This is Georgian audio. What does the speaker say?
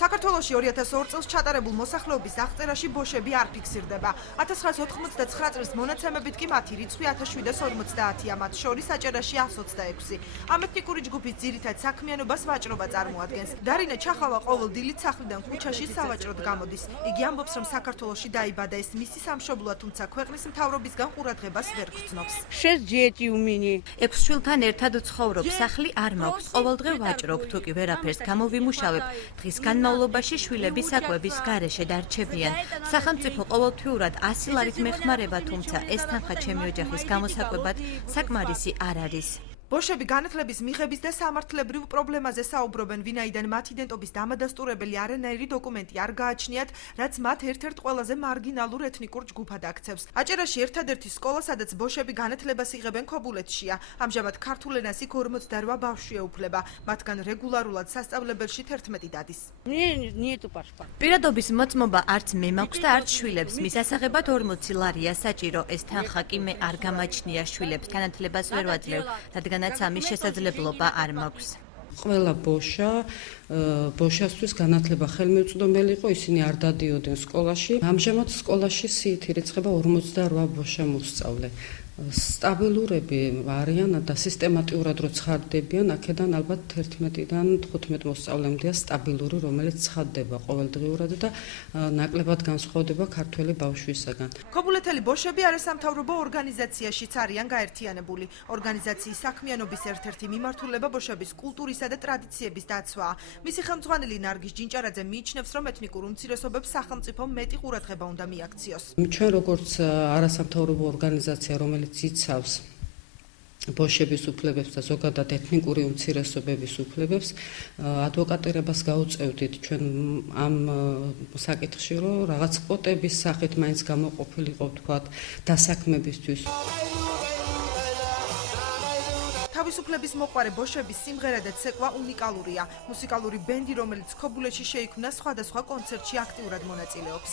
საქართველოში 2002 წელს ჩატარებულ მოსახლეობის აღწერაში ბოშები არ ფიქსირდება. 1999 წლის მონაცემებით კი მათი რიცხვი 1750-ია, მათ შორის აჭარაში 126. ამ ეთნიკური ჯგუფის ძირითად საქმიანობას ვაჭრობა წარმოადგენს. დარინე ჩახავა ყოველ დილით სახლიდან ქუჩაში სავაჭროდ გამოდის. იგი ამბობს, რომ საქართველოში დაიბადა, ეს მისი სამშობლოა, თუმცა ქვეყნის მთავრობისგან ყურადღებას ვერ გრძნობს. ექვს შვილთან ერთად ცხოვრობ, სახლი არ მაქვს, ყოველდღე ვაჭრობ, თუ კი ვერაფერს გამოვიმუშავებ, დღის განმავლობაში შვილები საკვების გარეშე დარჩებიან. სახელმწიფო ყოველთვიურად 100 ლარით მეხმარება, თუმცა ეს თანხა ჩემი ოჯახის გამოსაკვებად საკმარისი არ არის. ბოშები განათლების მიღების და სამართლებრივ პრობლემაზე საუბრობენ, ვინაიდან მათ იდენტობის დამადასტურებელი არანაირი დოკუმენტი არ გააჩნიათ, რაც მათ ერთ-ერთ ყველაზე მარგინალურ ეთნიკურ ჯგუფად აქცევს. აჭარაში ერთადერთი სკოლა, სადაც ბოშები განათლებას იღებენ, ქობულეთშია. ამჟამად ქართულ ენას იქ 48 ბავშვი ეუფლება, მათგან რეგულარულად სასწავლებელში 11 დადის. პირადობის მოწმობა არც მე მაქვს და არც შვილებს, მის ასაღებად 40 ლარია საჭირო, ეს თანხა კი მე არ გამაჩნია შვილებს, განათლებას ვერ ვაძლევ, რადგანაც ამის შესაძლებლობა არ მაქვს. ყველა ბოშასთვის განათლება ხელმიუწვდომელი იყო, ისინი არ დადიოდნენ სკოლაში. ამჟამად სკოლაში სიით ირიცხება 48 ბოშა მოსწავლე. სტაბილურები არიან და სისტემატიურად რო ცხადდებიან, აქედან ალბათ 11-დან 15 მოსწავლემდეა სტაბილური, რომელიც ცხადდება ყოველდღიურად და ნაკლებად განსხვავდება ქართველი ბავშვისაგან. ქობულეთელი ბოშები არასამთავრობო ორგანიზაციაშიც არიან გაერთიანებული. ორგანიზაციის საქმიანობის ერთ-ერთი მიმართულება ბოშების კულტურისა და ტრადიციების დაცვაა. მისი ხელმძღვანელი ნარგის ჯინჭარაძე მიიჩნევს, რომ ეთნიკურ უმცირესობებს სახელმწიფო მეტი ყურადღება უნდა მიაქციოს. ჩვენ როგორც არასამთავრობო ორგანიზაცია, რომელიც იცავს ბოშების უფლებებს და ზოგადად ეთნიკური უმცირესობების უფლებებს, ადვოკატირებას გაუწევდით ჩვენ ამ საკითხში, რომ რაღაც კვოტების სახით მაინც გამოყოფილიყო ვთქვათ დასაქმებისთვის. თავისუფლების მოყვარე ბოშების სიმღერა და ცეკვა უნიკალურია. მუსიკალური ბენდი, რომელიც ქობულეთში შეიქმნა, სხვადასხვა კონცერტში აქტიურად მონაწილეობს.